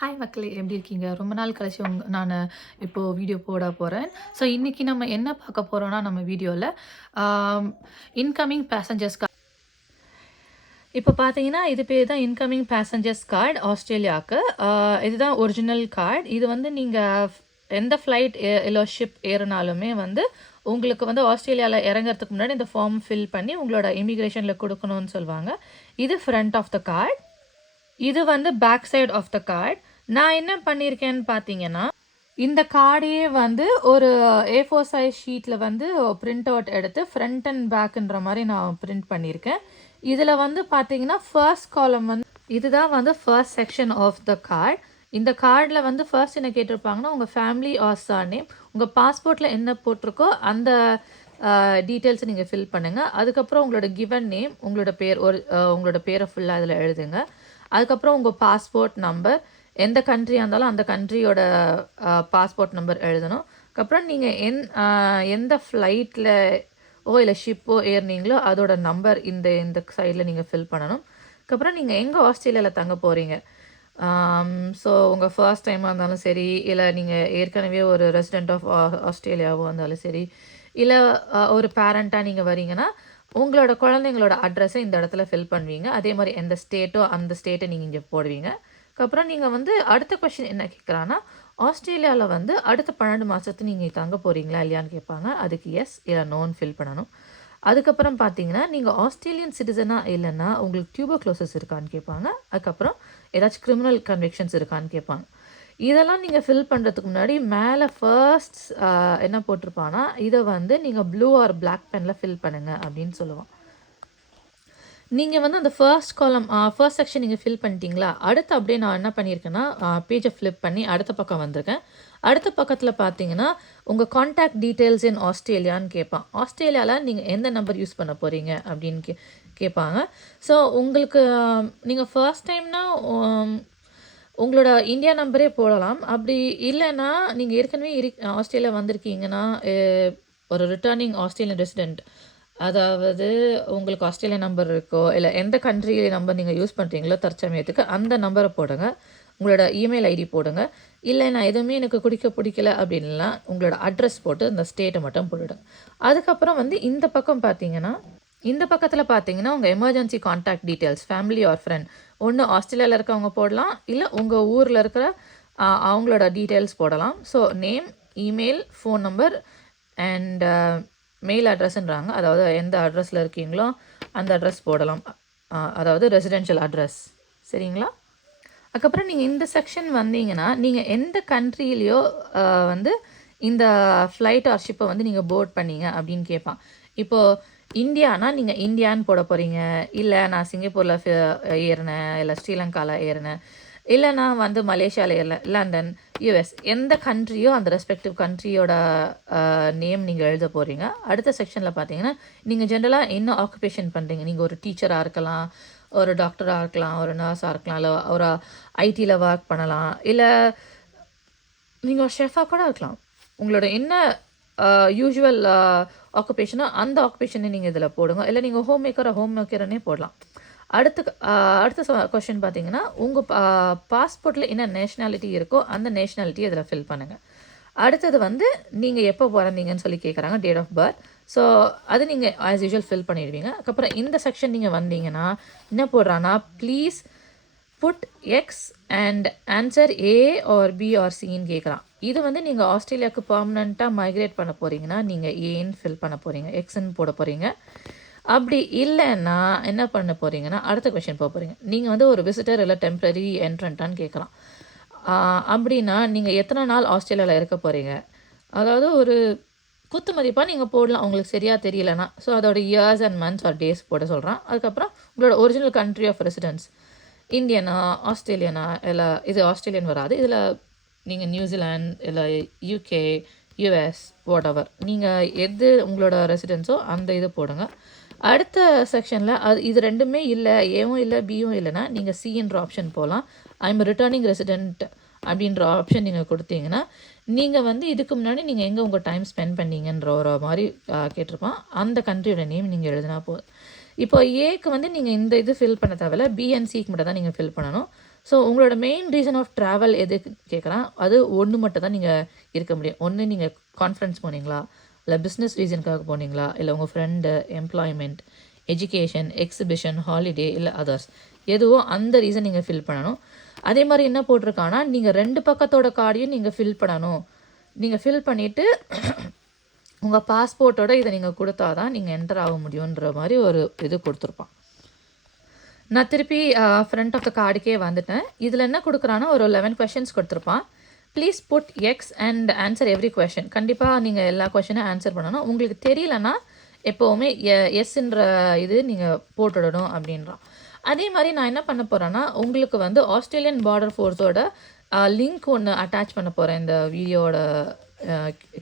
Hi மக்களே எப்படி இருக்கீங்க? ரொம்ப நாள் கழிச்சு நான் இப்போ வீடியோ போட போறேன். ஸோ இன்னைக்கு நம்ம என்ன பார்க்க போறோம்னா, நம்ம வீடியோல இன்கமிங் பேசஞ்சர்ஸ் இப்போ பார்த்தீங்கன்னா, இது பேர் தான் இன்கமிங் பேசஞ்சர்ஸ் கார்டு ஆஸ்திரேலியாவுக்கு. இதுதான் ஒரிஜினல் கார்டு. இது வந்து நீங்க எந்த ஃப்ளைட் இல்ல ஷிப் ஏறுனாலுமே வந்து உங்களுக்கு வந்து ஆஸ்திரேலியால இறங்கறதுக்கு முன்னாடி இந்த ஃபார்ம் ஃபில் பண்ணி உங்களோட இமிகிரேஷன்ல குடுக்கணும்னு சொல்லுவாங்க. இது ஃப்ரண்ட் ஆஃப் த கார்டு. இது வந்து back side of the card. நான் என்ன பண்ணியிருக்கேன்னு பார்த்தீங்கன்னா, இந்த கார்டையே வந்து ஒரு A4 சைஸ் ஷீட்ல வந்து பிரிண்ட் அவுட் எடுத்து ஃப்ரண்ட் அண்ட் பேக்குன்ற மாரி நான் பிரிண்ட் பண்ணியிருக்கேன். இதுல வந்து பார்த்தீங்கன்னா, ஃபர்ஸ்ட் காலம் வந்து இதுதான் வந்து first section of the card. இந்த கார்ட்ல வந்து ஃபர்ஸ்ட் என்ன கேட்டிருப்பாங்கன்னா, உங்க ஃபேமிலி ஆர் சர்நேம், உங்க பாஸ்போர்ட்ல என்ன போட்டிருக்கோ அந்த டீட்டெயில்ஸ் நீங்க ஃபில் பண்ணுங்க. அதுக்கப்புறம் உங்களோட கிவன் நேம், உங்களோட பேர் உங்களோட பேரை ஃபுல்லா இதுல எழுதுங்க. அதுக்கப்புறம் உங்க பாஸ்போர்ட் நம்பர், எந்த கண்ட்ரியா இருந்தாலும் அந்த கண்ட்ரியோட பாஸ்போர்ட் நம்பர் எழுதணும். அதுக்கப்புறம் நீங்க எந்த ஃப்ளைட்ல இல்ல ஷிப்போ ஏறுனீங்களோ அதோட நம்பர் இந்த இந்த சைடுல நீங்க ஃபில் பண்ணணும். அதுக்கப்புறம் நீங்க எங்க ஆஸ்திரேலியால தங்க போறீங்க. ஸோ உங்க ஃபர்ஸ்ட் டைமா இருந்தாலும் சரி, இல்ல நீங்க ஏற்கனவே ஒரு ரெசிடென்ட் ஆஃப் ஆஸ்திரேலியாவோ இருந்தாலும் சரி, இல்ல ஒரு பேரண்ட்டா நீங்க வரீங்கன்னா, உங்களோட குழந்தைங்களோட அட்ரஸை இந்த இடத்துல ஃபில் பண்ணுவீங்க. அதே மாரி எந்த ஸ்டேட்டோ அந்த ஸ்டேட்டை நீங்க இங்க போடுவீங்க. அதுக்கப்புறம் நீங்க வந்து அடுத்த கொஸ்டின் என்ன கேட்குறான்னா, ஆஸ்திரேலியால வந்து அடுத்த 12 மாசத்துக்கு நீங்க தங்க போறீங்களா இல்லையான்னு கேட்பாங்க. அதுக்கு எஸ் இல்ல நோன்னு ஃபில் பண்ணணும். அதுக்கப்புறம் பார்த்தீங்கன்னா, நீங்க ஆஸ்திரேலியன் சிட்டிசனா இல்லன்னா, உங்களுக்கு டியூபர்குலோசிஸ் இருக்கான்னு கேட்பாங்க. அதுக்கப்புறம் ஏதாச்சும் கிரிமினல் கன்விக்ஷன்ஸ் இருக்கான்னு கேட்பாங்க. இதெல்லாம் நீங்க ஃபில் பண்றதுக்கு முன்னாடி மேல ஃபர்ஸ்ட் என்ன போட்டிருப்பான்னா, இத வந்து நீங்க ப்ளூ ஆர் பிளாக் பென்ல ஃபில் பண்ணுங்க அப்படின்னு சொல்லுவான். நீங்க வந்து அந்த ஃபர்ஸ்ட் காலம் ஃபர்ஸ்ட் செக்ஷன் நீங்க ஃபில் பண்ணிட்டீங்களா? அடுத்து அப்படியே நான் என்ன பண்ணியிருக்கேன்னா, பேஜ ஃபிளிப் பண்ணி அடுத்த பக்கம் வந்திருக்கேன். அடுத்த பக்கத்துல பார்த்தீங்கன்னா, உங்க கான்டாக்ட் டீட்டெயில்ஸ் இன் ஆஸ்திரேலியான்னு கேட்பான். ஆஸ்திரேலியால நீங்க எந்த நம்பர் யூஸ் பண்ண போறீங்க அப்படின்னு கேட்பாங்க. ஸோ உங்களுக்கு நீங்க ஃபர்ஸ்ட் டைம்னா உங்களோட இந்தியா நம்பரே போடலாம். அப்படி இல்லன்னா, நீங்க ஏற்கனவே ஆஸ்திரேலியா வந்திருக்கீங்கன்னா, ஒரு ரிட்டர்னிங் ஆஸ்திரேலியன் ரெசிடென்ட் அதாவது உங்களுக்கு ஆஸ்திரேலியா நம்பர் இருக்கோ, இல்ல எந்த கண்ட்ரி நம்பர் நீங்க யூஸ் பண்றீங்களோ தற்சமயத்துக்கு அந்த நம்பர போடுங்க. உங்களோட இமெயில் ஐடி போடுங்க. இல்ல நான் எதுவுமே எனக்கு பிடிக்கல அப்படின்னா, உங்களோட அட்ரஸ் போட்டு அந்த ஸ்டேட்ட மட்டும் போட்டுடுங்க. அதுக்கப்புறம் வந்து இந்த பக்கம் பார்த்தீங்கன்னா, இந்த பக்கத்துல பார்த்தீங்கன்னா, உங்க emergency contact details family or friend ஒண்ணு ஆஸ்திரேலியால இருக்கவங்க போடலாம். இல்ல உங்க ஊர்ல இருக்கிற அவங்களோட டீட்டெயில்ஸ் போடலாம். So name, email, phone number and mail அட்ரஸ்ன்றாங்க. அதாவது எந்த அட்ரஸ்ல இருக்கீங்களோ அந்த அட்ரஸ் போடலாம். அதாவது ரெசிடென்ஷியல் அட்ரஸ். சரிங்களா? அதுக்கப்புறம் நீங்க இந்த செக்ஷன் வந்தீங்கன்னா, நீங்க எந்த கண்ட்ரிலயோ வந்து இந்த ஃப்ளைட் ஆர் ஷிப்ப வந்து நீங்க போர்ட் பண்ணீங்க அப்படின்னு கேட்பான். இப்போ இந்தியானா நீங்க இந்தியான்னு போட போறீங்க. இல்ல நான் சிங்கப்பூர்ல ஏறுனேன், இல்ல ஸ்ரீலங்கால ஏறுனேன், இல்ல நான் வந்து மலேசியால ஏறல, லண்டன், யுஎஸ் எந்த கண்ட்ரியோ அந்த ரெஸ்பெக்டிவ் கண்ட்ரியோட நேம் நீங்க எழுத போறீங்க. அடுத்த செக்ஷன்ல பார்த்தீங்கன்னா, நீங்க ஜெனரலா என்ன ஆக்குபேஷன் பண்றீங்க? நீங்க ஒரு டீச்சரா இருக்கலாம், ஒரு டாக்டரா இருக்கலாம், ஒரு நர்ஸா இருக்கலாம், இல்ல ஒரு ஐடில ஒர்க் பண்ணலாம், இல்ல நீங்க ஒரு ஷெஃபா கூட இருக்கலாம். உங்களோட என்ன யூசுவல் ஆக்குபேஷனோ அந்த ஆக்குபேஷனை நீங்க இதில போடுங்க. இல்ல நீங்க ஹோம் மேக்கர்னே போடலாம். அடுத்த கொஸ்டின் பார்த்தீங்கன்னா, உங்க பாஸ்போர்ட்ல என்ன நேஷனாலிட்டி இருக்கோ அந்த நேஷனாலிட்டி இதில ஃபில் பண்ணுங்க. அடுத்தது வந்து நீங்க எப்போ பொறந்தீங்கன்னு சொல்லி கேட்குறாங்க. Date of birth. ஸோ அது நீங்க ஆஸ் யூசுவல் ஃபில் பண்ணிடுவீங்க. அதுக்கப்புறம் இந்த செக்ஷன் நீங்க வந்தீங்கன்னா, என்ன போடுறான்னா, please put X and answer A or B or சின்னு கேட்குறான். இது வந்து நீங்க ஆஸ்திரேலியாவுக்கு பெர்மனன்ட்டா மைக்ரேட் பண்ண போறீங்கன்னா, நீங்க ஏன்னு ஃபில் பண்ண போறீங்க. எக்ஸ்ன்னு போட போறீங்க. அப்படி இல்லன்னா என்ன பண்ண போறீங்கன்னா, அடுத்த கொஸ்டின் போறீங்க. நீங்க வந்து ஒரு விசிட்டர் இல்ல டெம்பரரி என்ட்ரன்ட்டான்னு கேட்குறான். அப்படின்னா நீங்க எத்தனை நாள் ஆஸ்திரேலியால இருக்க போறீங்க? அதாவது ஒரு குத்து மதிப்பா நீங்க போடலாம். உங்களுக்கு சரியா தெரியலன்னா. ஸோ அதோட years and months or days போட சொல்றான். அதுக்கப்புறம் உங்களோட ஒரிஜினல் கண்ட்ரி ஆஃப் ரெசிடென்ஸ் இந்தியனா, ஆஸ்திரேலியனா இல்ல இது ஆஸ்திரேலியன் வராது. இதுல நீங்க நியூசிலாந்து இல்ல யுகே, யுஎஸ் வாட்டெவர். நீங்க எது உங்களோட ரெசிடென்ஸோ அந்த இது போடுங்க. அடுத்த செக்ஷன்ல இது 2மே இல்ல, ஏவும் இல்ல, பியும் இல்லன்னா, நீங்க சின்ற ஆப்ஷன் போலாம். ஐ அம் ரிட்டர்னிங் ரெசிடென்ட் அப்படின்ற ஆப்ஷன் நீங்க குடுத்தீங்கன்னா, நீங்க வந்து இதுக்கு முன்னாடி நீங்க எங்க உங்க டைம் ஸ்பெண்ட் பண்ணீங்கன்ற ஒரு மாரி கேட்டிருப்பான். அந்த கண்ட்ரியோட நேம் நீங்க எழுதினா போதும். இப்போ ஏக்கு வந்து நீங்க இந்த இது ஃபில் பண்ண தேவையில்ல. பி அண்ட் சிக்கு மட்டும் தான் நீங்க ஃபில் பண்ணணும். ஸோ உங்களோட மெயின் ரீசன் ஆஃப் ட்ராவல் எதுக்கு கேட்குறான், அது ஒன்று மட்டும் தான் நீங்கள் இருக்க முடியும். ஒன்று நீங்கள் கான்ஃபரன்ஸ் போனீங்களா, இல்லை பிஸ்னஸ் ரீசனுக்காக போனீங்களா, இல்லை உங்கள் friend, employment, education, exhibition, holiday, இல்லை அதர்ஸ், எதுவோ அந்த ரீசன் நீங்கள் ஃபில் பண்ணணும். அதே மாதிரி என்ன போட்டிருக்கான்னா, நீங்கள் 2 பக்கத்தோட கார்டையும் நீங்கள் ஃபில் பண்ணணும். நீங்கள் ஃபில் பண்ணிவிட்டு உங்கள் பாஸ்போர்ட்டோட இதை நீங்கள் கொடுத்தா தான் நீங்கள் என்டர் ஆக முடியுன்ற மாதிரி ஒரு இது கொடுத்துருப்பான். நான் திருப்பி ஃப்ரண்ட் ஆஃப் த கார்டுக்கே வந்துட்டேன். இதில் என்ன கொடுக்குறான்னா, ஒரு 11 கொஷின்ஸ் கொடுத்துருப்பான். Please put X and answer every question. கண்டிப்பாக நீங்கள் எல்லா கொஷினும் ஆன்சர் பண்ணணும். உங்களுக்கு தெரியலன்னா எப்போவுமே எஸ்ன்ற இது நீங்கள் போட்டுடணும் அப்படின்றான். அதே மாதிரி நான் என்ன பண்ண போகிறேன்னா, உங்களுக்கு வந்து ஆஸ்திரேலியன் பார்டர் ஃபோர்ஸோட லிங்க் ஒன்று அட்டாச் பண்ண போகிறேன் இந்த வீடியோட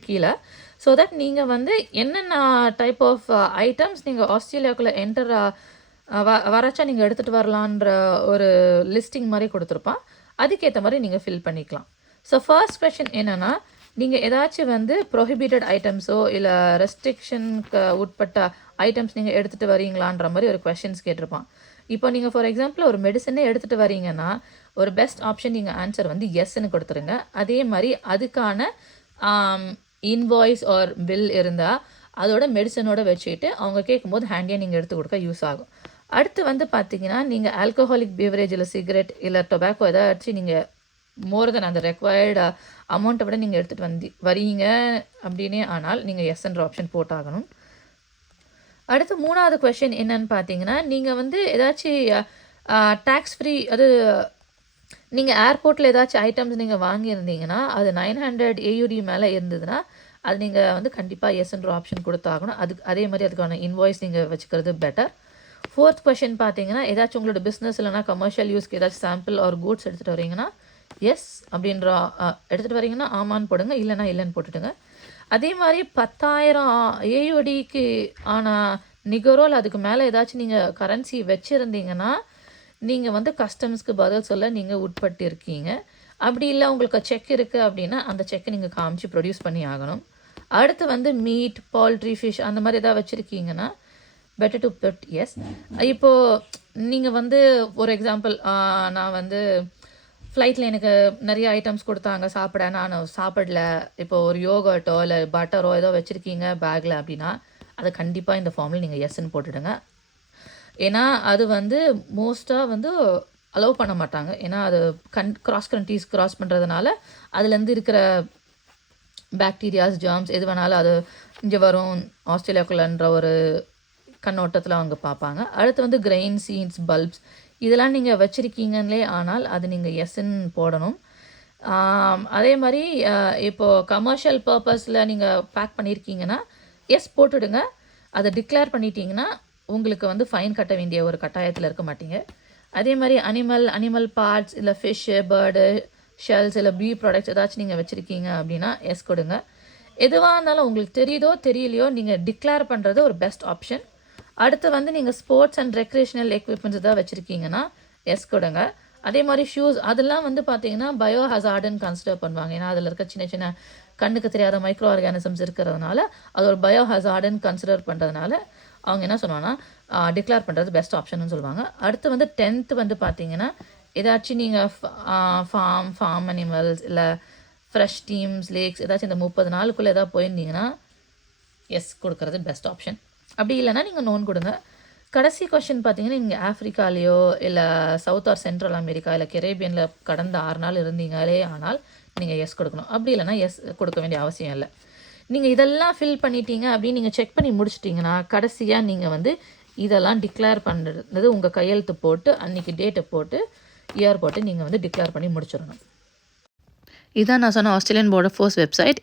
கீழே. ஸோ தட் நீங்கள் வந்து என்னென்ன டைப் ஆஃப் ஐட்டம்ஸ் நீங்கள் ஆஸ்திரேலியாவுக்குள்ளே என்டர் வரச்சா நீங்கள் எடுத்துகிட்டு வரலான்ற ஒரு லிஸ்டிங் மாதிரி கொடுத்துருப்பான். அதுக்கேற்ற மாதிரி நீங்கள் ஃபில் பண்ணிக்கலாம். ஸோ ஃபர்ஸ்ட் கொஷின் என்னென்னா, நீங்கள் ஏதாச்சும் வந்து ப்ரொஹிபிட்டட் ஐட்டம்ஸோ இல்லை ரெஸ்ட்ரிக்ஷனுக்கு உட்பட்ட ஐட்டம்ஸ் நீங்கள் எடுத்துகிட்டு வரீங்களான்ற மாதிரி ஒரு கொஷின்ஸ் கேட்டிருப்பான். இப்போ நீங்கள் ஃபார் எக்ஸாம்பிள் ஒரு மெடிசனே எடுத்துகிட்டு வரீங்கன்னா ஒரு பெஸ்ட் ஆப்ஷன் நீங்கள் ஆன்சர் வந்து எஸ்ன்னு கொடுத்துருங்க. அதே மாதிரி அதுக்கான இன்வாய்ஸ் ஆர் பில் இருந்தால் அதோட மெடிசனோட வச்சுக்கிட்டு அவங்க கேட்கும்போது ஹேண்டியாக நீங்கள் எடுத்து கொடுக்க யூஸ் ஆகும். அடுத்து வந்து பார்த்தீங்கன்னா, நீங்கள் ஆல்கஹாலிக் பீவரேஜ் இல்லை சிகரெட் இல்லை டொபாக்கோ ஏதாச்சும் நீங்கள் மோர் தென் அந்த ரெக்வயர்டு அமௌண்ட்டை விட நீங்கள் எடுத்துகிட்டு வரீங்க அப்படின்னே ஆனால் நீங்கள் எஸ்ன்ற ஆப்ஷன் போட்டாகணும். அடுத்து 3வது கொஷின் என்னன்னு பார்த்தீங்கன்னா, நீங்கள் வந்து ஏதாச்சும் டேக்ஸ் ஃப்ரீ, அது நீங்கள் ஏர்போர்ட்டில் ஏதாச்சும் ஐட்டம்ஸ் நீங்கள் வாங்கியிருந்தீங்கன்னா அது 900 AUD மேலே இருந்ததுன்னா அது நீங்கள் வந்து கண்டிப்பாக எஸ்ன்ற ஆப்ஷன் கொடுத்தாகணும். அதே மாதிரி அதுக்கான இன்வாய்ஸ் நீங்கள் வச்சுக்கிறது பெட்டர். 4th கொஷின் பார்த்தீங்கன்னா, ஏதாச்சும் உங்களோட பிஸ்னஸ் இல்லைனா கமர்ஷியல் யூஸ்க்கு ஏதாச்சும் சாம்பிள் ஆர் கூட்ஸ் எடுத்துகிட்டு வரீங்கன்னா எஸ் அப்படின்ற எடுத்துகிட்டு வரீங்கன்னா ஆமான்னு போடுங்க, இல்லைனா இல்லைன்னு போட்டுடுங்க. அதே மாதிரி 10,000 AUDக்கு ஆன நிகரோல் அதுக்கு மேலே ஏதாச்சும் நீங்கள் கரன்சி வச்சுருந்தீங்கன்னா நீங்கள் வந்து கஸ்டம்ஸ்க்கு பதில் சொல்ல நீங்கள் உட்பட்டு. அப்படி இல்லை உங்களுக்கு செக் இருக்குது அப்படின்னா அந்த செக்கை நீங்கள் காமிச்சு ப்ரொடியூஸ் பண்ணி ஆகணும். அடுத்து வந்து மீட், பால்ட்ரி, ஃபிஷ் அந்த மாதிரி எதாவது வச்சுருக்கீங்கன்னா பெட்டர் டு புட் எஸ். இப்போது நீங்கள் வந்து ஒரு எக்ஸாம்பிள், நான் வந்து ஃப்ளைட்டில் எனக்கு நிறைய ஐட்டம்ஸ் கொடுத்தாங்க சாப்பிட, நான் சாப்பிடல, இப்போ ஒரு யோகர்ட்டோ இல்லை பட்டரோ ஏதோ வச்சுருக்கீங்க பேக்கில் அப்படின்னா அதை கண்டிப்பாக இந்த ஃபார்மில் நீங்கள் எஸ்ன்னு போட்டுடுங்க. ஏன்னா அது வந்து மோஸ்ட்டாக வந்து அலோவ் பண்ண மாட்டாங்க. ஏன்னா அது கிராஸ் கண்ட்ரீஸ் கிராஸ் பண்ணுறதுனால அதுலேருந்து இருக்கிற பாக்டீரியாஸ், ஜாம்ஸ் எது வேணாலும் அது இங்கே வரும் ஆஸ்திரேலியாக்குள்ளன்ற ஒரு கண்ணோட்டத்தில் அவங்க பார்ப்பாங்க. அடுத்து வந்து கிரெயின், சீட்ஸ், பல்ப்ஸ் இதெல்லாம் நீங்கள் வச்சுருக்கீங்களே ஆனால் அது நீங்கள் எஸ்ன்னு போடணும். அதே மாதிரி இப்போது கமர்ஷியல் பர்பஸில் நீங்கள் பேக் பண்ணியிருக்கீங்கன்னா எஸ் போட்டுடுங்க. அதை டிக்ளேர் பண்ணிட்டீங்கன்னா உங்களுக்கு வந்து ஃபைன் கட்ட வேண்டிய ஒரு கட்டாயத்தில் இருக்க மாட்டீங்க. அதே மாதிரி அனிமல் பார்ட்ஸ் இல்லை ஃபிஷ்ஷு, பேர்டு, ஷெல்ஸ் இல்லை பீ ப்ராடக்ட்ஸ் ஏதாச்சும் நீங்கள் வச்சுருக்கீங்க அப்படின்னா எஸ் கொடுங்க. எதுவாக இருந்தாலும் உங்களுக்கு தெரியுதோ தெரியலையோ நீங்கள் டிக்ளேர் பண்ணுறது ஒரு பெஸ்ட் ஆப்ஷன். அடுத்து வந்து நீங்கள் ஸ்போர்ட்ஸ் அண்ட் ரெக்ரேஷனல் எக்யூப்மெண்ட்ஸ் எதாவது வச்சுருக்கீங்கன்னா எஸ் கொடுங்க. அதே மாதிரி ஷூஸ் அதெல்லாம் வந்து பார்த்தீங்கன்னா பயோ ஹசார்டுன்னு கன்சிடர் பண்ணுவாங்க. ஏன்னா அதில் இருக்க சின்ன சின்ன கண்ணுக்கு தெரியாத மைக்ரோ ஆர்கானிசம்ஸ் இருக்கிறதுனால அது ஒரு பயோ ஹசார்டுன்னு கன்சிடர் பண்ணுறதுனால அவங்க என்ன சொல்லுவாங்கன்னா டிக்ளேர் பண்ணுறது பெஸ்ட் ஆப்ஷன்னு சொல்லுவாங்க. அடுத்து வந்து 10th வந்து பார்த்தீங்கன்னா ஏதாச்சும் நீங்கள் ஃபார்ம் அனிமல்ஸ் இல்லை ஃப்ரெஷ் டீம்ஸ், லேக்ஸ் ஏதாச்சும் இந்த 30 நாளுக்குள்ளே ஏதாவது போயிருந்தீங்கன்னா எஸ் கொடுக்குறது பெஸ்ட் ஆப்ஷன். அப்படி இல்லைனா நீங்கள் நோன் கொடுங்க. கடைசி கொஷின் பார்த்தீங்கன்னா, நீங்கள் ஆஃப்ரிக்காலேயோ இல்லை சவுத் ஆர் சென்ட்ரல் அமெரிக்கா இல்லை கெரேபியனில் கடந்த 6 நாள் இருந்தீங்களே ஆனால் நீங்கள் எஸ் கொடுக்கணும். அப்படி இல்லைனா எஸ் கொடுக்க வேண்டிய அவசியம் இல்லை. நீங்கள் இதெல்லாம் ஃபில் பண்ணிட்டீங்க அப்படின்னு நீங்கள் செக் பண்ணி முடிச்சிட்டிங்கன்னா கடைசியாக நீங்கள் வந்து இதெல்லாம் டிக்ளேர் பண்ணுறது உங்கள் கையெழுத்து போட்டு அன்றைக்கி டேட்டை போட்டு இயர் போட்டு நீங்கள் வந்து டிக்ளேர் பண்ணி முடிச்சிடணும். இதான் நான் சொன்ன ஆஸ்திரேலியன் பார்டர் ஃபோர்ஸ் வெப்சைட்.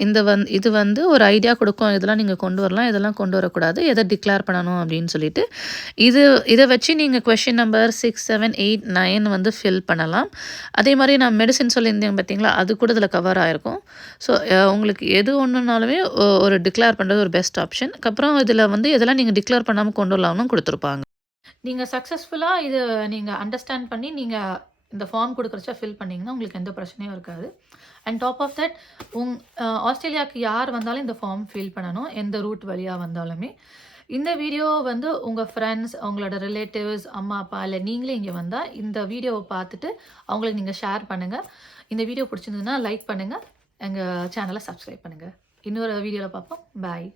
இது வந்து ஒரு ஐடியா கொடுக்கும், இதெல்லாம் நீங்கள் கொண்டு வரலாம், இதெல்லாம் கொண்டு வரக்கூடாது, எதை டிக்ளேர் பண்ணணும் அப்படின்னு சொல்லிட்டு. இதை வச்சு நீங்கள் கொஷின் நம்பர் 6, 7, 8, 9 வந்து ஃபில் பண்ணலாம். அதே மாதிரி நான் மெடிசின் சொல்லியிருந்தேன் பார்த்தீங்களா, அது கூட இதில் கவர் ஆகிருக்கும். ஸோ உங்களுக்கு எது ஒன்றுனாலுமே ஒரு டிக்ளேர் பண்ணுறது ஒரு பெஸ்ட் ஆப்ஷன். அதுக்கப்புறம் இதில் வந்து இதெல்லாம் நீங்கள் டிக்ளேர் பண்ணாமல் கொண்டு வரலாம்னு கொடுத்துருப்பாங்க. நீங்கள் சக்ஸஸ்ஃபுல்லாக இது நீங்கள் அண்டர்ஸ்டாண்ட் பண்ணி நீங்கள் இந்த ஃபார்ம் கொடுக்குறச்சா ஃபில் பண்ணிங்கன்னா உங்களுக்கு எந்த பிரச்சனையும் இருக்காது. அண்ட் டாப் ஆஃப் தட் ஆஸ்திரேலியாவுக்கு யார் வந்தாலும் இந்த ஃபார்ம் ஃபில் பண்ணணும், எந்த ரூட் வழியாக வந்தாலுமே. இந்த வீடியோ வந்து உங்க ஃப்ரெண்ட்ஸ், உங்களோட ரிலேட்டிவ்ஸ், அம்மா, அப்பா இல்ல நீங்களே இங்க வந்தா இந்த வீடியோவ பார்த்துட்டு அவங்களுக்கு நீங்க ஷேர் பண்ணுங்க. இந்த வீடியோ பிடிச்சிருந்ததுன்னா லைக் பண்ணுங்க. எங்க சேனல சப்ஸ்கிரைப் பண்ணுங்க. இன்னொரு வீடியோல பார்ப்போம். பாய்.